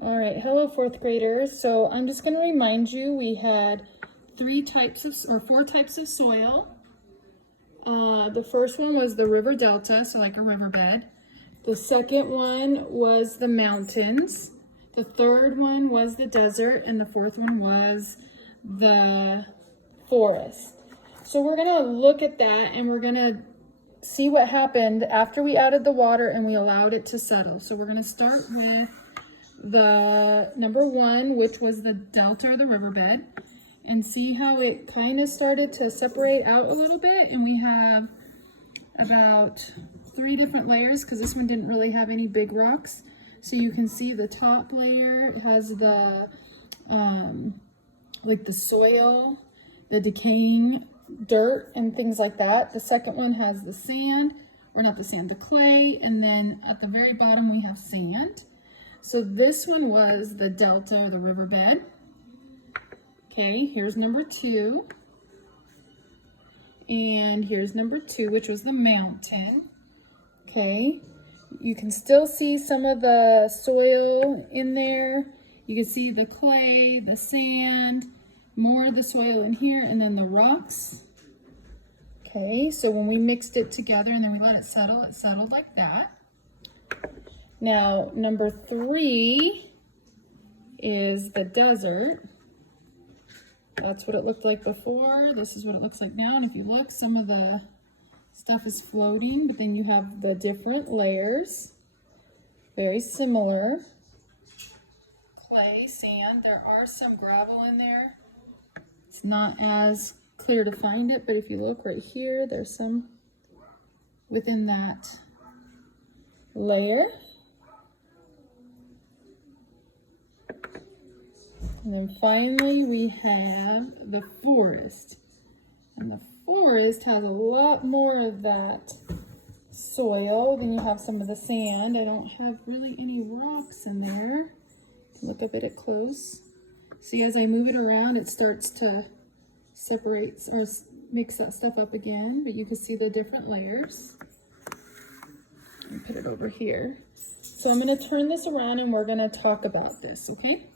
All right, hello fourth graders. So I'm just going to remind you we had four types of soil. The first one was the river delta, so like a riverbed. The second one was the mountains. The third one was the desert, and the fourth one was the forest. So we're going to look at that and we're going to see what happened after we added the water and we allowed it to settle. So we're going to start with the number one, which was the delta or the riverbed, and see how it kind of started to separate out a little bit. And we have about 3 different layers because this one didn't really have any big rocks. So you can see the top layer has the like the soil, the decaying dirt and things like that. The second one has the sand, or not the sand, the clay, and then at the very bottom we have sand. So this one was the delta or the riverbed. Okay, here's number 2. And here's number 2, which was the mountain. Okay, you can still see some of the soil in there. You can see the clay, the sand, more of the soil in here, and then the rocks. Okay, so when we mixed it together and then we let it settled like that. Now, number 3 is the desert. That's what it looked like before. This is what it looks like now. And if you look, some of the stuff is floating, but then you have the different layers. Very similar. Clay, sand. There are some gravel in there. It's not as clear to find it, but if you look right here, there's some within that layer. And then finally we have the forest. And the forest has a lot more of that soil. Then you have some of the sand. I don't have really any rocks in there. Look up at it close. See, as I move it around, it starts to separate or mix that stuff up again, but you can see the different layers. Let me put it over here. So I'm going to turn this around and we're going to talk about this, okay?